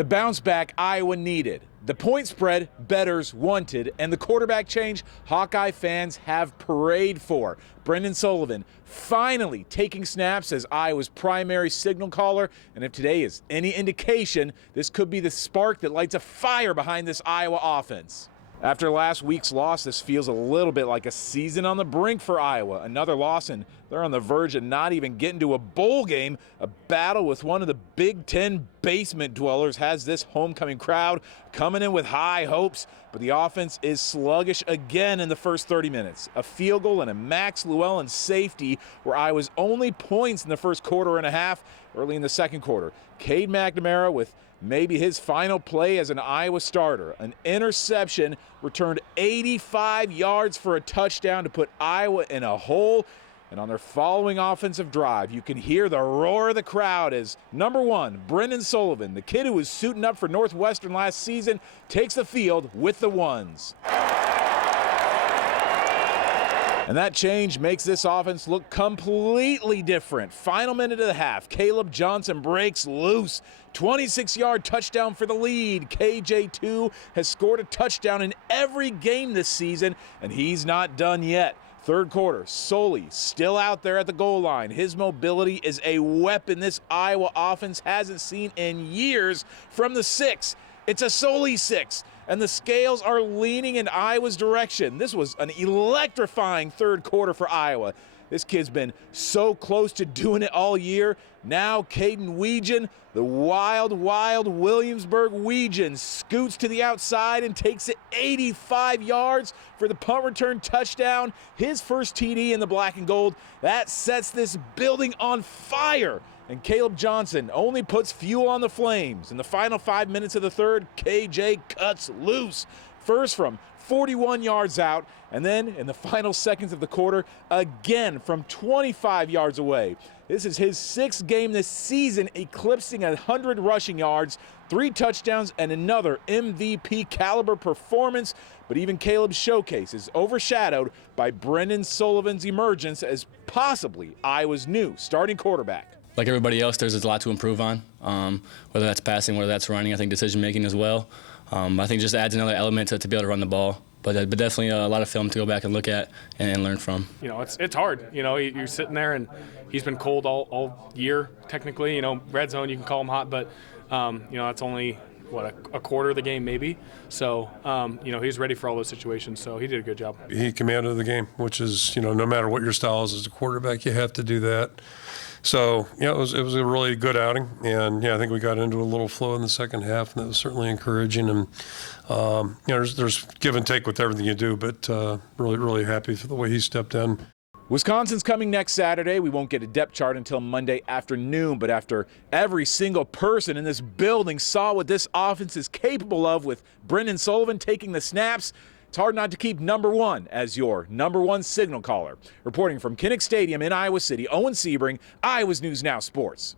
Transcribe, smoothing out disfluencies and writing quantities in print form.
The bounce back Iowa needed, the point spread bettors wanted, and the quarterback change Hawkeye fans have prayed for. Brendan Sullivan finally taking snaps as Iowa's primary signal caller, and if today is any indication, this could be the spark that lights a fire behind this Iowa offense. After last week's loss, this feels a little bit like a season on the brink for Iowa. Another loss, and they're on the verge of not even getting to a bowl game. A battle with one of the Big Ten basement dwellers has this homecoming crowd coming in with high hopes, but the offense is sluggish again in the first 30 minutes. A field goal and a Max Llewellyn safety were Iowa's only points in the first quarter and a half. Early in the second quarter, Cade McNamara with maybe his final play as an Iowa starter. An interception returned 85 yards for a touchdown to put Iowa in a hole. And on their following offensive drive, you can hear the roar of the crowd as number one, Brendan Sullivan, the kid who was suiting up for Northwestern last season, takes the field with the ones. And that change makes this offense look completely different. Final minute of the half, Caleb Johnson breaks loose. 26-yard touchdown for the lead. KJ2 has scored a touchdown in every game this season, and he's not done yet. Third quarter, Sully still out there at the goal line. His mobility is a weapon this Iowa offense hasn't seen in years. From the 6, it's a Sully 6. And the scales are leaning in Iowa's direction. This was an electrifying third quarter for Iowa. This kid's been so close to doing it all year. Now Caden Weegan, the wild Williamsburg Weegan, scoots to the outside and takes it 85 yards for the punt return touchdown. His first TD in the black and gold. That sets this building on fire. And Caleb Johnson only puts fuel on the flames. In the final 5 minutes of the third, KJ cuts loose. First from 41 yards out, and then in the final seconds of the quarter, again from 25 yards away. This is his 6th game this season, eclipsing 100 rushing yards, 3 touchdowns, and another MVP caliber performance. But even Caleb's showcase is overshadowed by Brendan Sullivan's emergence as possibly Iowa's new starting quarterback. Like everybody else, there's a lot to improve on, whether that's passing, whether that's running, I think decision-making as well. I think just adds another element to be able to run the ball. But definitely a lot of film to go back and look at and learn from. You know, it's hard. You know, you're sitting there and he's been cold all year technically. You know, red zone, you can call him hot, but, you know, that's only, a quarter of the game maybe. So, you know, he's ready for all those situations, so he did a good job. He commanded the game, which is, you know, no matter what your style is as a quarterback, you have to do that. So, yeah, it was a really good outing, and yeah, I think we got into a little flow in the second half, and that was certainly encouraging. And you know, there's give and take with everything you do, but really happy for the way he stepped in. Wisconsin's coming next Saturday. We won't get a depth chart until Monday afternoon, but after every single person in this building saw what this offense is capable of with Brendan Sullivan taking the snaps, it's hard not to keep number one as your number one signal caller. Reporting from Kinnick Stadium in Iowa City, Owen Sebring, Iowa's News Now Sports.